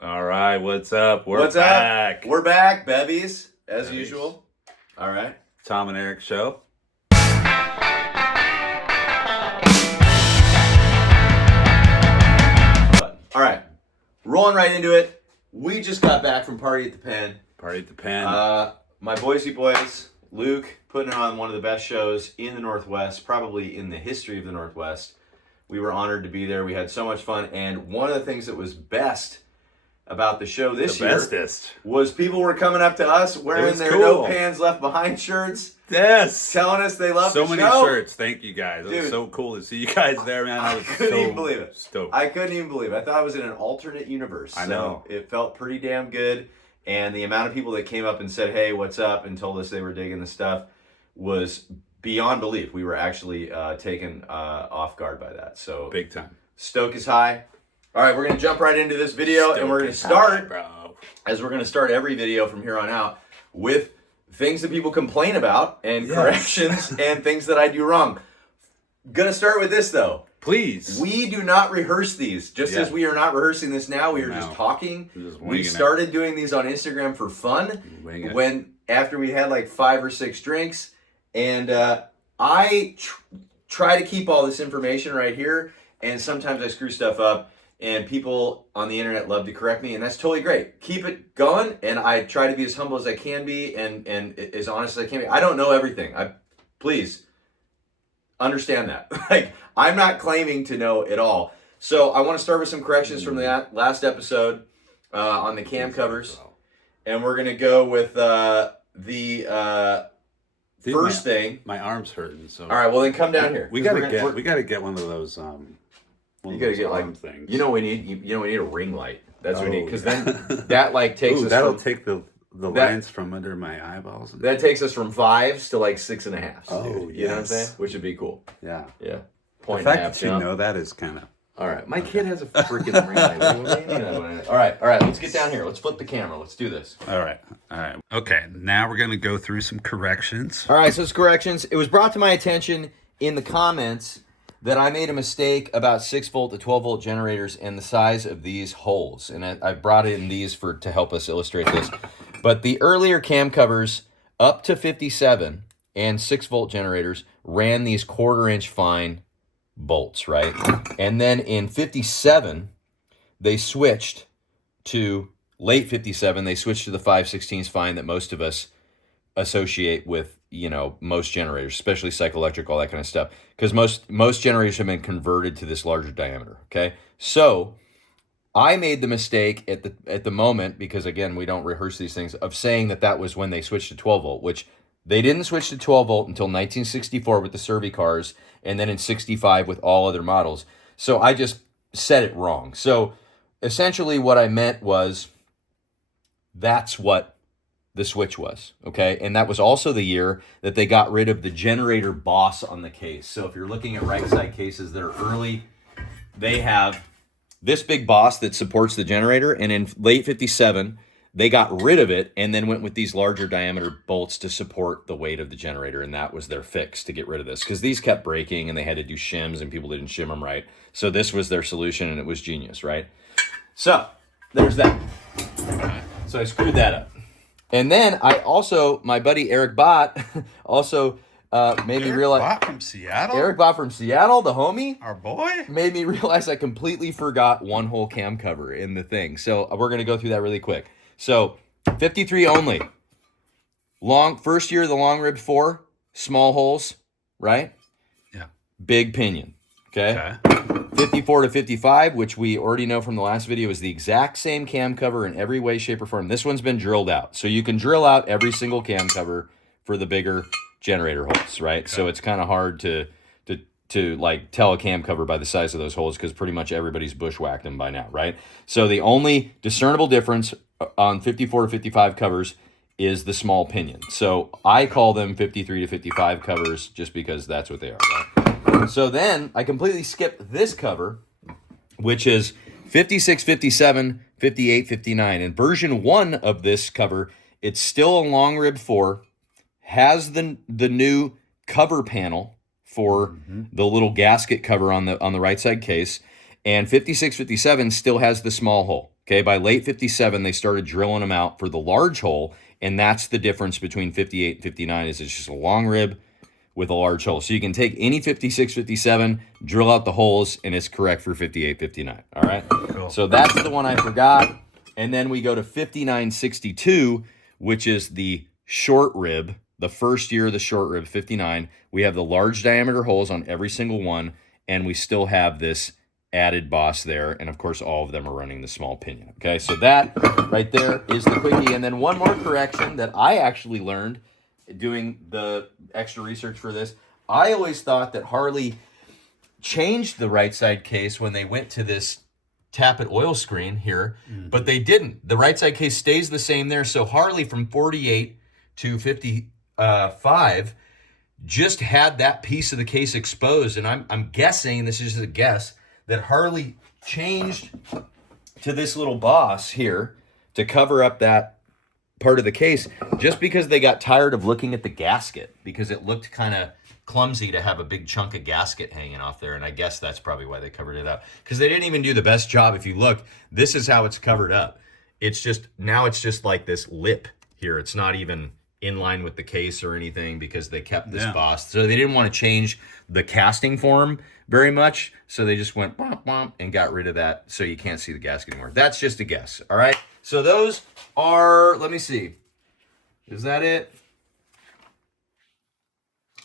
All right, what's up? What's back. up? We're back, bevies, as usual. All right. Thom and Eric show. All right. Rolling right into it. We just got back from Party at the Pen. Party at the Pen. My Boise boys, Luke, putting on one of the best shows in the Northwest, probably in the history of the Northwest. We were honored to be there. We had so much fun. And one of the things that was best about the show this year was people were coming up to us wearing their No Pans Left Behind shirts. Yes. Telling us they love the show. So many shirts. Thank you guys. It was so cool to see you guys there, man. I couldn't even believe it. Stoked. I couldn't even believe it. I thought I was in an alternate universe. I know. So it felt pretty damn good. And the amount of people that came up and said, hey, what's up, and told us they were digging the stuff was beyond belief. We were actually taken off guard by that. So big time. Stoke is high. All right, we're going to jump right into this video, and we're going to start, as we're going to start every video from here on out, with things that people complain about and corrections and things that I do wrong. Going to start with this, though. Please. We do not rehearse these. Just as we are not rehearsing this now, we are just talking. We started doing these on Instagram for fun after we had like 5 or 6 drinks. And I try to keep all this information right here, and sometimes I screw stuff up. And people on the internet love to correct me, and that's totally great. Keep it going, and I try to be as humble as I can be and as honest as I can be. I don't know everything. Please understand that. Like, I'm not claiming to know it all. So I want to start with some corrections from the last episode on the cam covers, and we're gonna go with the first thing. My arm's hurting. So all right, well then come down here. We gotta get one of those. You gotta get like things. You know we need a ring light. That's what we need, because then that like takes us. That'll take the lines from under my eyeballs. That takes us from 5s to like 6.5. Oh, you know what I'm saying? Which would be cool. Yeah. Yeah. The fact that you know that is kind of. All right, my kid has a freaking ring light. All right. Let's get down here. Let's flip the camera. Let's do this. All right. Okay, now we're gonna go through some corrections. All right, so it's corrections. It was brought to my attention in the comments that I made a mistake about 6-volt to 12-volt generators and the size of these holes. And I brought in these to help us illustrate this. But the earlier cam covers up to 57 and 6-volt generators ran these 1/4-inch fine bolts, right? And then in 57, they switched to, late 57, they switched to the 5/16 fine that most of us associate with, most generators, especially Cycle-Electric, all that kind of stuff, because most generators have been converted to this larger diameter. Okay, so I made the mistake at the moment, because again we don't rehearse these things, of saying that was when they switched to 12-volt, which they didn't switch to 12-volt until 1964 with the Survey cars, and then in 65 with all other models. So I just said it wrong. So essentially what I meant was that's what the switch was, okay? And that was also the year that they got rid of the generator boss on the case. So if you're looking at right side cases that are early, they have this big boss that supports the generator, and in late 57, they got rid of it and then went with these larger diameter bolts to support the weight of the generator, and that was their fix to get rid of this, because these kept breaking and they had to do shims and people didn't shim them right. So this was their solution, and it was genius, right? So there's that. So I screwed that up. And then my buddy Eric Bott also made me realize. Eric Bott from Seattle? Eric Bott from Seattle, the homie. Our boy? Made me realize I completely forgot one whole cam cover in the thing. So we're going to go through that really quick. So 53 only. First year of the long rib 4, small holes, right? Yeah. Big pinion. Okay. 54 to 55, which we already know from the last video, is the exact same cam cover in every way, shape, or form. This one's been drilled out. So you can drill out every single cam cover for the bigger generator holes, right? Okay. So it's kind of hard to like tell a cam cover by the size of those holes, because pretty much everybody's bushwhacked them by now, right? So the only discernible difference on 54 to 55 covers is the small pinion. So I call them 53 to 55 covers just because that's what they are, right? So then I completely skipped this cover, which is 56, 57, 58, 59. And version 1 of this cover, it's still a long rib 4, has the new cover panel for the little gasket cover on the right side case, and 56, 57 still has the small hole. Okay, by late 57, they started drilling them out for the large hole, and that's the difference between 58 and 59 is it's just a long rib with a large hole. So you can take any 56, 57, drill out the holes, and it's correct for 58, 59. All right? Cool. So that's the one I forgot. And then we go to 59, 62, which is the short rib, the first year of the short rib, 59. We have the large diameter holes on every single one, and we still have this added boss there. And, of course, all of them are running the small pinion. Okay, so that right there is the quickie. And then one more correction that I actually learned doing the extra research for this. I always thought that Harley changed the right side case when they went to this tap it oil screen here, but they didn't. The right side case stays the same there. So Harley from 48 to 55 just had that piece of the case exposed. And I'm guessing, this is just a guess, that Harley changed to this little boss here to cover up that part of the case just because they got tired of looking at the gasket because it looked kind of clumsy to have a big chunk of gasket hanging off there. And I guess that's probably why they covered it up, because they didn't even do the best job. If you look, this is how it's covered up. It's just, now it's just like this lip here. It's not even in line with the case or anything because they kept this boss. So they didn't want to change the casting form very much. So they just went bump, bump, and got rid of that so you can't see the gasket anymore. That's just a guess. All right. So those are, let me see. Is that it?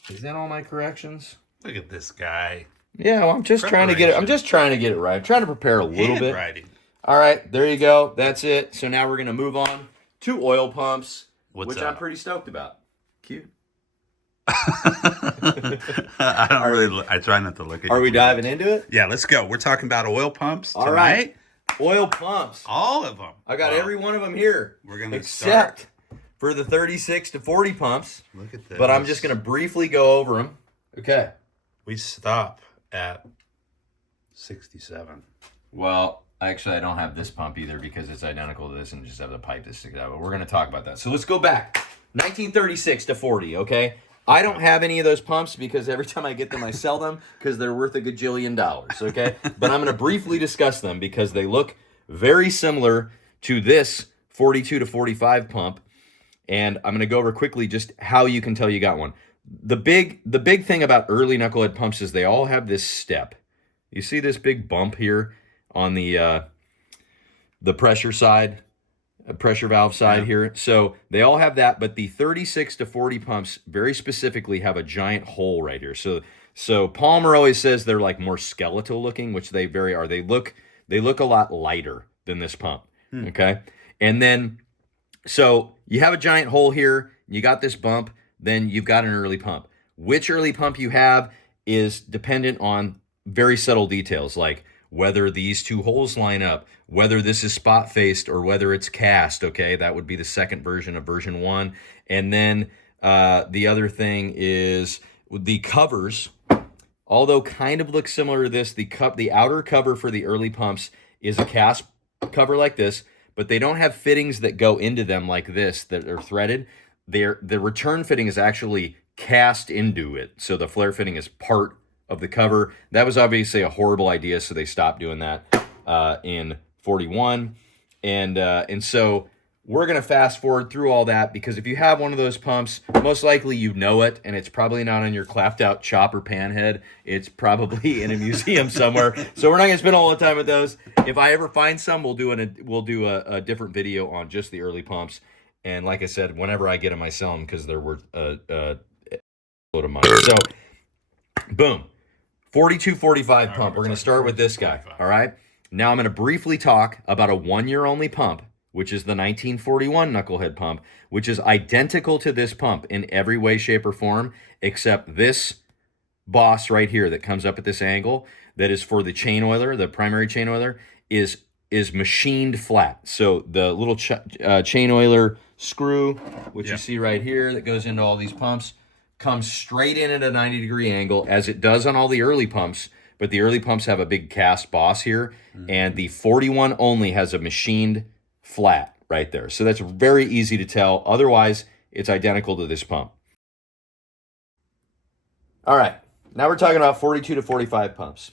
Is that all my corrections? Look at this guy. Yeah, well, I'm just trying to get it. I'm just trying to get it right. I'm trying to prepare a little bit. Handwriting. All right, there you go. That's it. So now we're going to move on to oil pumps, which I'm pretty stoked about. Cute. I don't really. I try not to look at. Are we diving into it? Yeah, let's go. We're talking about oil pumps tonight. All right. Oil pumps. All of them. I got every one of them here. We're gonna except for the 36 to 40 pumps. Look at this. But I'm just going to briefly go over them. Okay. We stop at 67. Well, actually, I don't have this pump either because it's identical to this and just have the pipe that sticks out. But we're going to talk about that. So let's go back. 1936 to 40, okay? I don't have any of those pumps because every time I get them, I sell them because they're worth a gajillion dollars, okay? But I'm going to briefly discuss them because they look very similar to this 42 to 45 pump. And I'm going to go over quickly just how you can tell you got one. The big thing about early knucklehead pumps is they all have this step. You see this big bump here on the pressure side, pressure valve side here. So they all have that, but the 36 to 40 pumps very specifically have a giant hole right here. So Palmer always says they're like more skeletal looking, which they very are. They look a lot lighter than this pump. Okay, and then so you have a giant hole here. You got this bump. Then you've got an early pump. Which early pump you have is dependent on very subtle details, like whether these two holes line up, whether this is spot faced or whether it's cast, okay? That would be the second version of version 1. And then the other thing is the covers, although kind of look similar to this, the outer cover for the early pumps is a cast cover like this, but they don't have fittings that go into them like this that are threaded. The return fitting is actually cast into it. So the flare fitting is part of the cover. That was obviously a horrible idea, so they stopped doing that in 41. And so we're going to fast forward through all that because if you have one of those pumps, most likely you know it, and it's probably not on your clapped out chop or panhead. It's probably in a museum somewhere. So we're not going to spend all the time with those. If I ever find some, we'll do a different video on just the early pumps. And like I said, whenever I get them, I sell them because they're worth a load of money. So, boom. 4245 pump. We're going to start with this guy. All right. Now I'm going to briefly talk about a 1-year only pump, which is the 1941 Knucklehead pump, which is identical to this pump in every way, shape, or form, except this boss right here that comes up at this angle that is for the chain oiler, the primary chain oiler, is machined flat. So the little chain oiler screw, which you see right here that goes into all these pumps, comes straight in at a 90-degree angle, as it does on all the early pumps, but the early pumps have a big cast boss here, and the 41 only has a machined flat right there. So that's very easy to tell. Otherwise, it's identical to this pump. All right, now we're talking about 42 to 45 pumps.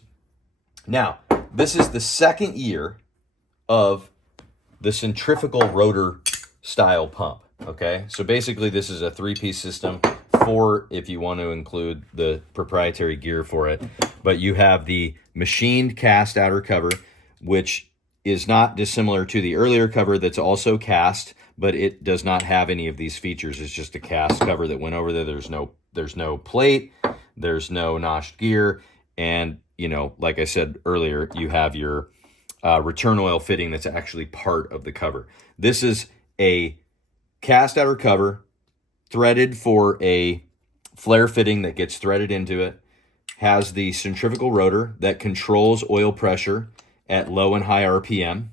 Now, this is the second year of the centrifugal rotor style pump. Okay, so basically this is a 3-piece system, 4 if you want to include the proprietary gear for it. But you have the machined cast outer cover, which is not dissimilar to the earlier cover that's also cast, but it does not have any of these features. It's just a cast cover that went over there. There's no plate, there's no notched gear, and you know, like I said earlier, you have your return oil fitting that's actually part of the cover. This is a cast outer cover, threaded for a flare fitting that gets threaded into it, has the centrifugal rotor that controls oil pressure at low and high RPM,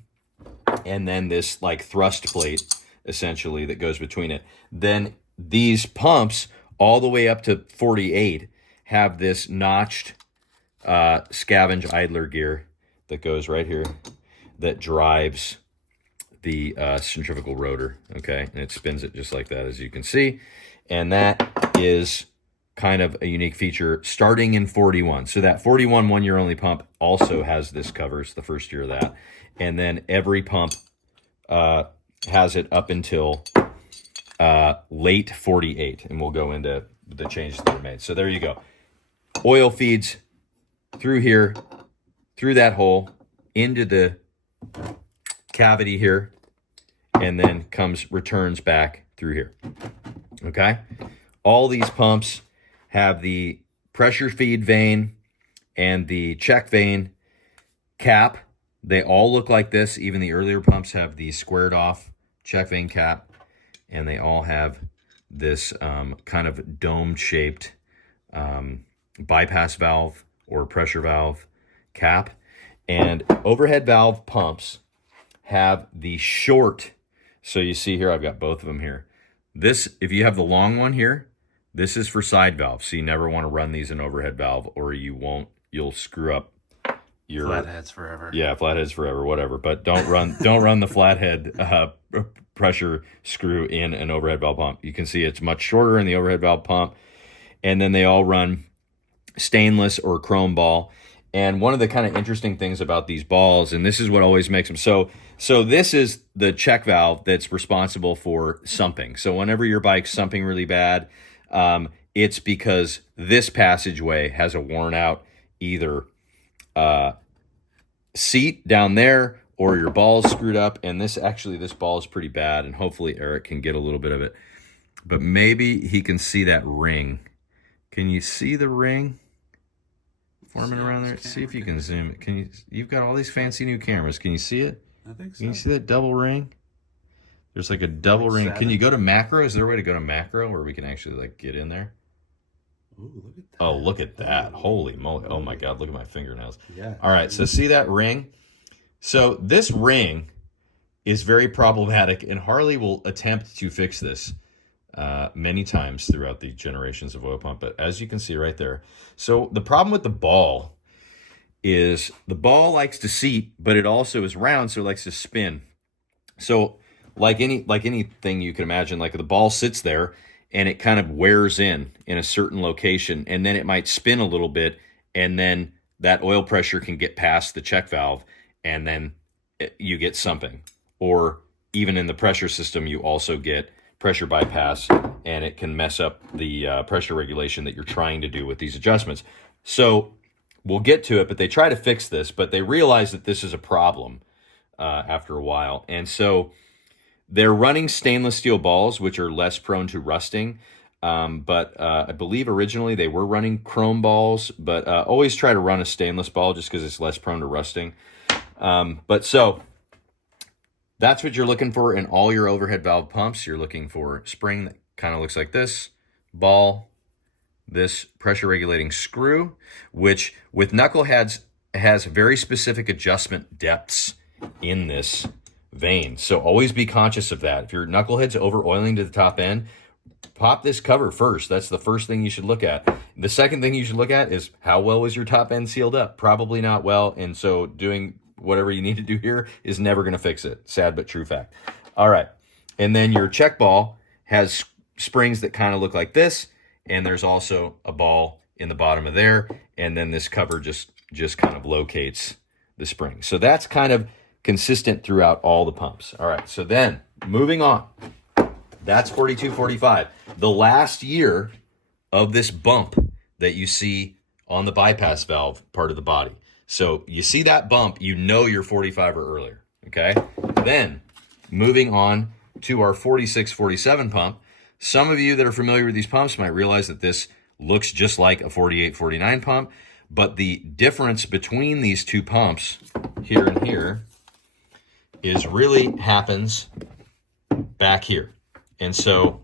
and then this like thrust plate essentially that goes between it. Then these pumps all the way up to 48 have this notched scavenge idler gear that goes right here that drives the centrifugal rotor, okay? And it spins it just like that, as you can see. And that is kind of a unique feature starting in 41. So that 41 one-year only pump also has this cover. It's the first year of that. And then every pump has it up until late 48. And we'll go into the changes that are made. So there you go. Oil feeds through here, through that hole, into the cavity here, and then returns back through here. Okay? All these pumps have the pressure feed vane and the check vane cap. They all look like this. Even the earlier pumps have the squared off check vane cap, and they all have this kind of dome-shaped bypass valve or pressure valve cap. And overhead valve pumps have the short, so you see here, I've got both of them here. This, if you have the long one here, this is for side valve. So you never want to run these in overhead valve, or you'll screw up your flatheads forever. Yeah, flatheads forever, whatever. But don't run the flathead pressure screw in an overhead valve pump. You can see it's much shorter in the overhead valve pump. And then they all run stainless or chrome ball. And one of the kind of interesting things about these balls, and this is what always makes them so this is the check valve that's responsible for sumping. So whenever your bike's sumping really bad, it's because this passageway has a worn out either seat down there, or your ball's screwed up. And this ball is pretty bad, and hopefully Eric can get a little bit of it. But maybe he can see that ring. Can you see the ring forming around there? See if you can zoom it. You've got all these fancy new cameras. Can you see it? I think so. Can you see that double ring? There's like a double ring. Can you go to macro? Is there a way to go to macro where we can actually like get in there? Ooh, look at that. Oh, look at that. Holy moly. Oh my God, look at my fingernails. Yeah. All right, so see that ring? So this ring is very problematic, and Harley will attempt to fix this many times throughout the generations of oil pump. But as you can see right there, so the problem with the ball is the ball likes to seat, but it also is round, so it likes to spin. So like anything you can imagine, like the ball sits there and it kind of wears in a certain location, and then it might spin a little bit, and then that oil pressure can get past the check valve, and then you get sumping. Or even in the pressure system, you also get pressure bypass, and it can mess up the pressure regulation that you're trying to do with these adjustments. So we'll get to it, but they try to fix this, but they realize that this is a problem after a while. And so they're running stainless steel balls, which are less prone to rusting. But I believe originally they were running chrome balls, but always try to run a stainless ball just because it's less prone to rusting. But so that's what you're looking for in all your overhead valve pumps. You're looking for spring that kind of looks like this, ball, this pressure regulating screw, which with Knuckleheads has very specific adjustment depths in this vane. So always be conscious of that. If your Knucklehead's over oiling to the top end, pop this cover first. That's the first thing you should look at. The second thing you should look at is how well was your top end sealed up? Probably not well. And so doing whatever you need to do here is never going to fix it. Sad but true fact. All right. And then your check ball has springs that kind of look like this. And there's also a ball in the bottom of there. And then this cover just kind of locates the spring. So that's kind of consistent throughout all the pumps. All right, so then moving on. That's 4245. The last year of this bump that you see on the bypass valve part of the body. So you see that bump, you know you're 45 or earlier, okay? Then moving on to our 4647 pump. Some of you that are familiar with these pumps might realize that this looks just like a 4849 pump, but the difference between these two pumps here and here is really happens back here. And so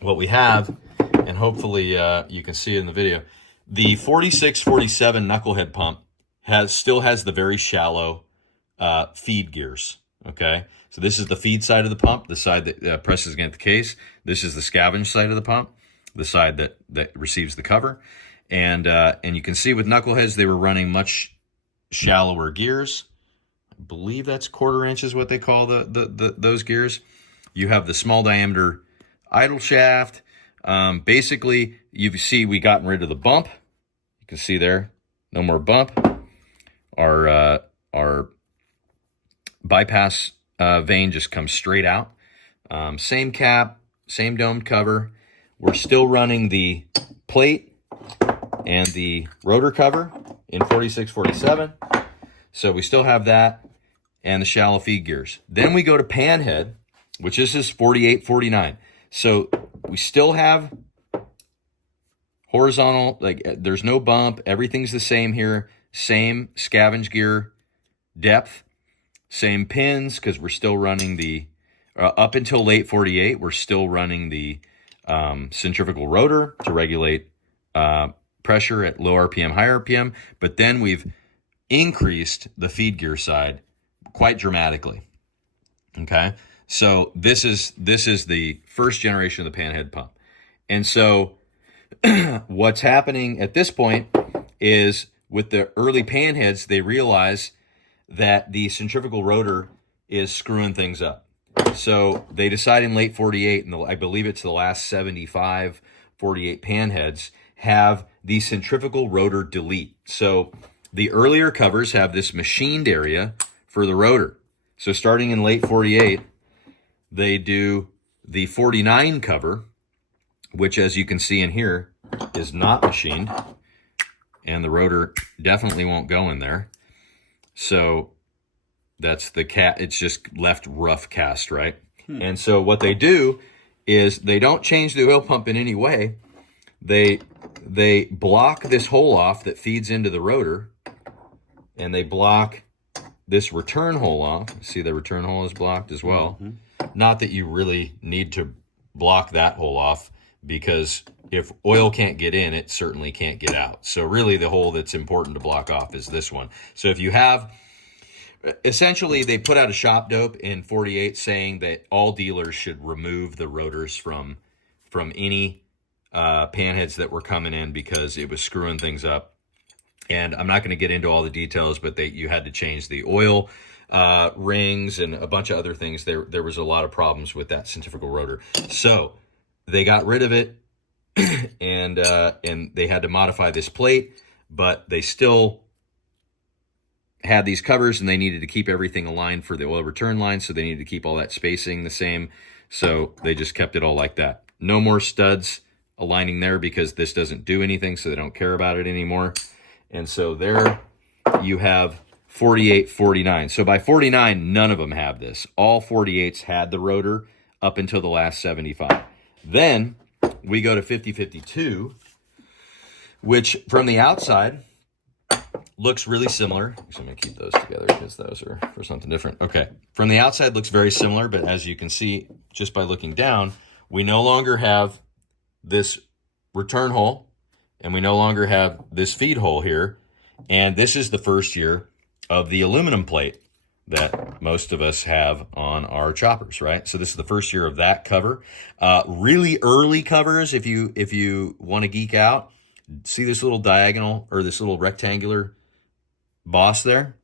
what we have, and hopefully you can see it in the video, the 4647 Knucklehead pump still has the very shallow feed gears, okay? So this is the feed side of the pump, the side that presses against the case. This is the scavenge side of the pump, the side that receives the cover. And you can see with Knuckleheads, they were running much shallower gears. I believe that's 1/4 inch is what they call those gears. You have the small diameter idle shaft. Basically, you see we gotten rid of the bump. You can see there, no more bump. Our bypass vein just comes straight out. Same cap, same domed cover. We're still running the plate and the rotor cover in 4647. So we still have that and the shallow feed gears. Then we go to Panhead, which is his 4849. So we still have horizontal, like there's no bump. Everything's the same here. Same scavenge gear depth. Same pins, because we're still running the, up until late 48, we're still running the centrifugal rotor to regulate pressure at low RPM, high RPM. But then we've increased the feed gear side quite dramatically. Okay, so this is the first generation of the Panhead pump. And so what's happening at this point is with the early Panheads, they realize that the centrifugal rotor is screwing things up. So they decide in late 48, and I believe it's the last 75 48 Panheads, have the centrifugal rotor delete. So the earlier covers have this machined area for the rotor. So starting in late 48, they do the 49 cover, which as you can see in here is not machined, and the rotor definitely won't go in there. So that's the it's just left rough cast, right? And so what they do is they don't change the oil pump in any way. They block this hole off that feeds into the rotor, and they block this return hole off. See, the return hole is blocked as well. Not that you really need to block that hole off, because if oil can't get in, it certainly can't get out. So really the hole that's important to block off is this one. So if you have, essentially they put out a shop dope in 48 saying that all dealers should remove the rotors from any Panheads that were coming in, because it was screwing things up. And I'm not going to get into all the details, but you had to change the oil rings and a bunch of other things. There was a lot of problems with that centrifugal rotor. So they got rid of it, and they had to modify this plate, but they still had these covers, and they needed to keep everything aligned for the oil return line, so they needed to keep all that spacing the same. So they just kept it all like that. No more studs aligning there, because this doesn't do anything, so they don't care about it anymore. And so there you have 48, 49. So by 49, none of them have this. All 48s had the rotor up until the last 75. Then we go to 5052, which from the outside looks really similar. So I'm going to keep those together because those are for something different. Okay. From the outside looks very similar, but as you can see just by looking down, we no longer have this return hole, and we no longer have this feed hole here. And this is the first year of the aluminum plate that most of us have on our choppers, right? So this is the first year of that cover. Really early covers, if you want to geek out, see this little diagonal or this little rectangular boss there?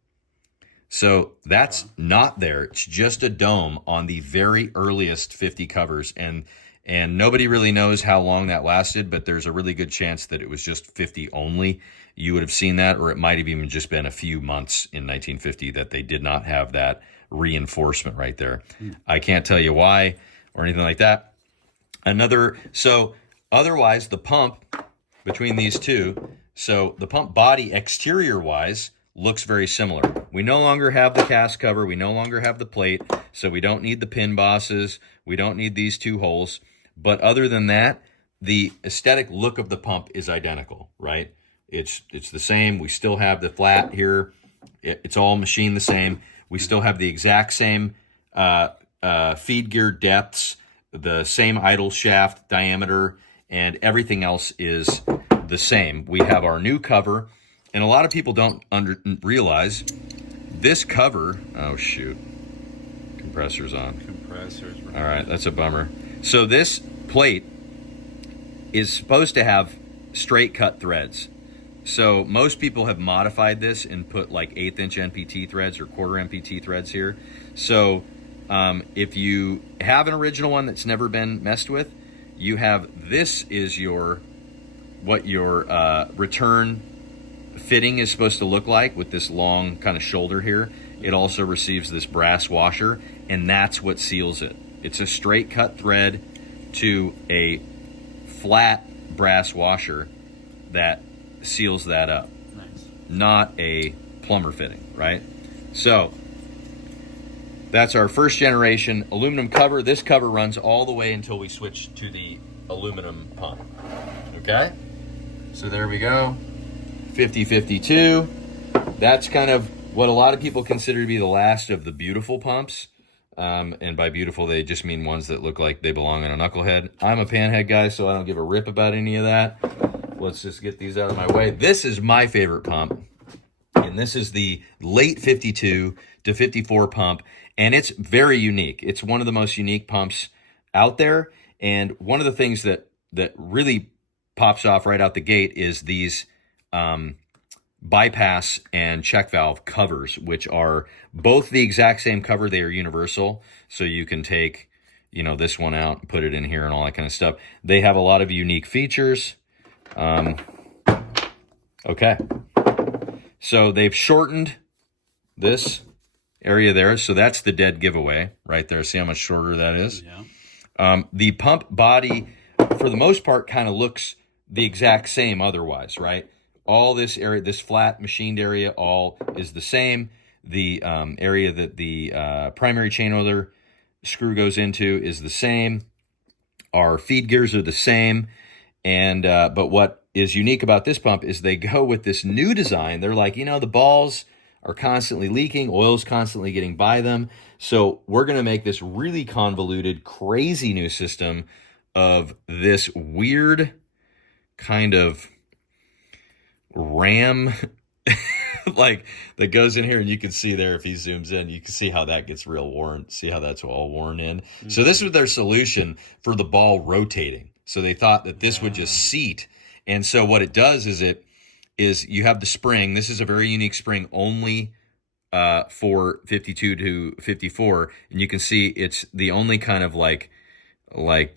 So that's not there. It's just a dome on the very earliest 50 covers. And And nobody really knows how long that lasted, but there's a really good chance that it was just 50 only. You would have seen that, or it might have even just been a few months in 1950 that they did not have that reinforcement right there. I can't tell you why or anything like that. So otherwise, the pump between these two, so the pump body exterior-wise looks very similar. We no longer have the cast cover. We no longer have the plate, so we don't need the pin bosses. We don't need these two holes. But other than that, the aesthetic look of the pump is identical, right? It's the same. We still have the flat here. It's all machined the same. We still have the exact same feed gear depths, the same idle shaft diameter, and everything else is the same. We have our new cover, and a lot of people don't realize this cover. Oh shoot, compressor's on. Compressors. Right. All right, that's a bummer. So this plate is supposed to have straight cut threads. So most people have modified this and put like 1/8 inch NPT threads or 1/4 NPT threads here. So if you have an original one that's never been messed with, you have this is what your return fitting is supposed to look like with this long kind of shoulder here. It also receives this brass washer, and that's what seals it. It's a straight cut thread to a flat brass washer that seals that up. Nice. Not a plumber fitting, right? So that's our first generation aluminum cover. This cover runs all the way until we switch to the aluminum pump. Okay? So there we go. 5052. That's kind of what a lot of people consider to be the last of the beautiful pumps. And by beautiful, they just mean ones that look like they belong on a knucklehead. I'm a panhead guy, so I don't give a rip about any of that. Let's just get these out of my way. This is my favorite pump, and this is the late 52 to 54 pump, and it's very unique. It's one of the most unique pumps out there, and one of the things that really pops off right out the gate is these bypass and check valve covers, which are both the exact same cover. They are universal, so you can take, this one out and put it in here and all that kind of stuff. They have a lot of unique features. Okay, so they've shortened this area there, so that's the dead giveaway right there. See how much shorter that is? Yeah. The pump body, for the most part, kind of looks the exact same otherwise, right? All this area, this flat machined area, all is the same. The area that the primary chain oiler screw goes into is the same. Our feed gears are the same. And but what is unique about this pump is they go with this new design. They're like, the balls are constantly leaking, oil's constantly getting by them. So we're going to make this really convoluted, crazy new system of this weird kind of ram like that goes in here, and you can see there, if he zooms in, you can see how that gets real worn. See how that's all worn in. Mm-hmm. So this was their solution for the ball rotating. So they thought that this would just seat. And so what it does is you have the spring. This is a very unique spring only for 52 to 54. And you can see it's the only kind of like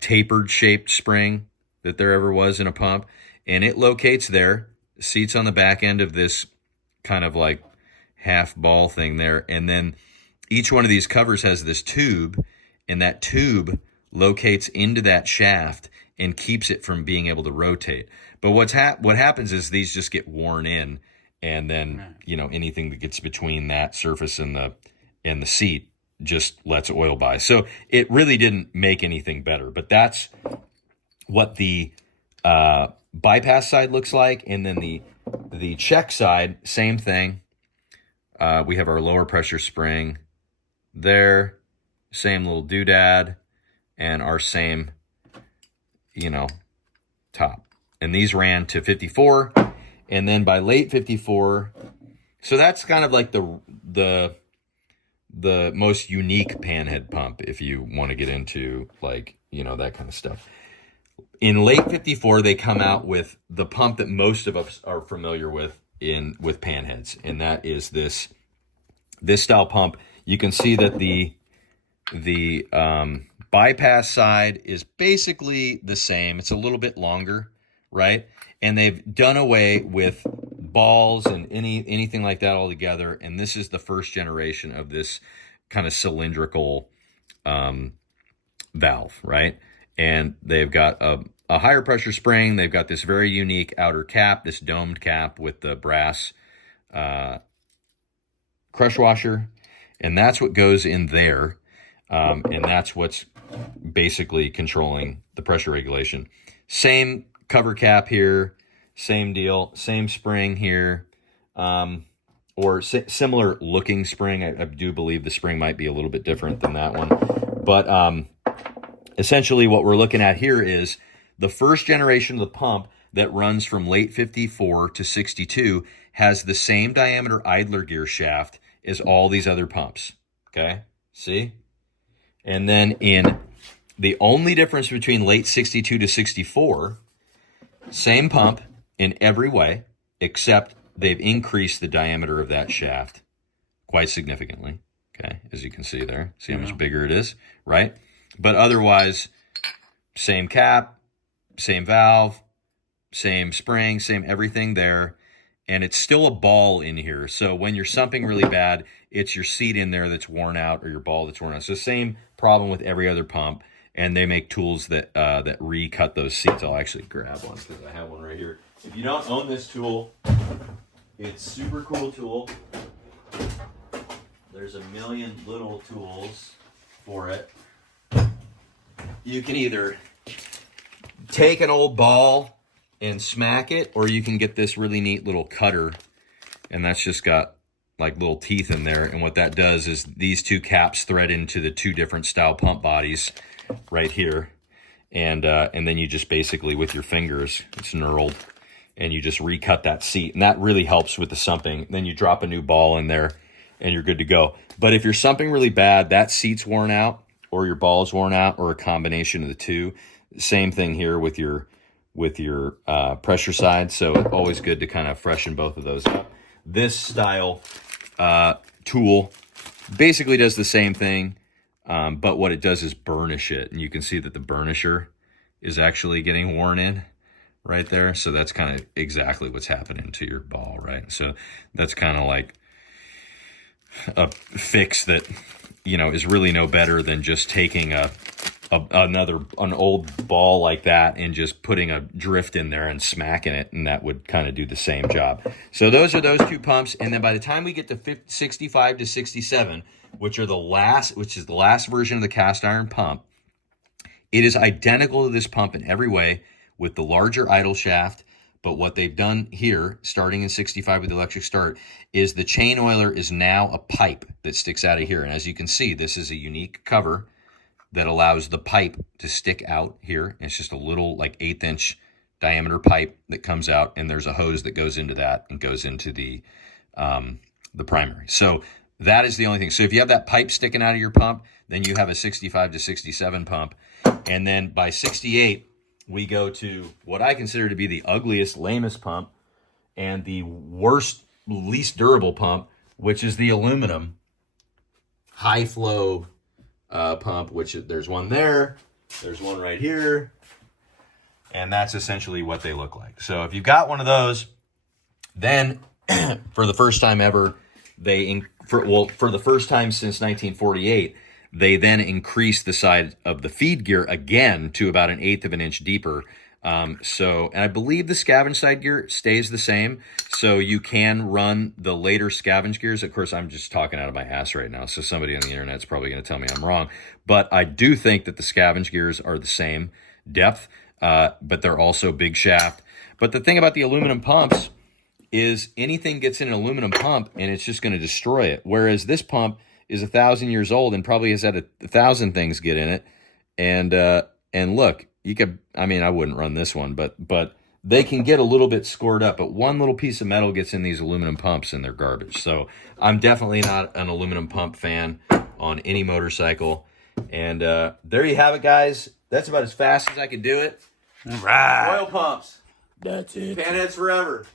tapered shaped spring that there ever was in a pump. And it locates there, seats on the back end of this kind of like half ball thing there. And then each one of these covers has this tube, and that tube locates into that shaft and keeps it from being able to rotate. But what happens is these just get worn in, and then anything that gets between that surface and the seat just lets oil by. So it really didn't make anything better. But that's what the bypass side looks like. And then the check side, same thing. We have our lower pressure spring there, same little doodad, and our same top. And these ran to 54, and then by late 54, so that's kind of like the most unique panhead pump, if you want to get into that kind of stuff. In late 54, they come out with the pump that most of us are familiar with panheads, and that is this style pump. You can see that the bypass side is basically the same. It's a little bit longer, right? And they've done away with balls and anything like that altogether. And this is the first generation of this kind of cylindrical valve, right? And they've got a higher pressure spring. They've got this very unique outer cap, this domed cap with the brass crush washer. And that's what goes in there. And that's what's basically controlling the pressure regulation. Same cover cap here, same deal, same spring here, or similar looking spring. I do believe the spring might be a little bit different than that one. But essentially what we're looking at here is the first generation of the pump that runs from late 54 to 62 has the same diameter idler gear shaft as all these other pumps. Okay, see? And then in the only difference between late 62 to 64, same pump in every way, except they've increased the diameter of that shaft quite significantly. Okay, as you can see there. See how much bigger it is, right? But otherwise, same cap, same valve, same spring, same everything there. And it's still a ball in here. So when you're sumping really bad, it's your seat in there that's worn out or your ball that's worn out. So same problem with every other pump. And they make tools that that recut those seats. I'll actually grab one because I have one right here. If you don't own this tool, it's super cool tool. There's a million little tools for it. You can either take an old ball and smack it, or you can get this really neat little cutter, and that's just got like little teeth in there. And what that does is these two caps thread into the two different style pump bodies right here, and then you just basically with your fingers, it's knurled, and you just recut that seat, and that really helps with the sumping. Then you drop a new ball in there and you're good to go. But if you're sumping really bad, that seat's worn out or your ball's worn out or a combination of the two. Same thing here with your pressure side. So always good to kind of freshen both of those up. This style tool basically does the same thing, but what it does is burnish it. And you can see that the burnisher is actually getting worn in right there. So that's kind of exactly what's happening to your ball, right? So that's kind of like a fix that, you know, is really no better than just taking an old ball like that and just putting a drift in there and smacking it, and that would kind of do the same job. So those are those two pumps, and then by the time we get to 65 to 67, which is the last version of the cast iron pump, it is identical to this pump in every way with the larger idle shaft. But what they've done here, starting in 65 with the electric start, is the chain oiler is now a pipe that sticks out of here. And as you can see, this is a unique cover that allows the pipe to stick out here. It's just a little like 1/8 inch diameter pipe that comes out, and there's a hose that goes into that and goes into the primary. So that is the only thing. So if you have that pipe sticking out of your pump, then you have a 65 to 67 pump. And then by 68, we go to what I consider to be the ugliest, lamest pump and the worst, least durable pump, which is the aluminum high flow pump, which there's one there, there's one right here, and that's essentially what they look like. So if you've got one of those, then for the first time ever, for the first time since 1948, they then increased the size of the feed gear again to about 1/8 of an inch deeper. And I believe the scavenge side gear stays the same. So you can run the later scavenge gears. Of course, I'm just talking out of my ass right now, so somebody on the internet is probably going to tell me I'm wrong. But I do think that the scavenge gears are the same depth, but they're also big shaft. But the thing about the aluminum pumps is anything gets in an aluminum pump and it's just going to destroy it. Whereas this pump is 1,000 years old and probably has had 1,000 things get in it. And look, you could, I mean, I wouldn't run this one, but they can get a little bit scored up, but one little piece of metal gets in these aluminum pumps and they're garbage. So I'm definitely not an aluminum pump fan on any motorcycle. And there you have it, guys. That's about as fast as I could do it. All right. Oil pumps. That's it. Panheads forever.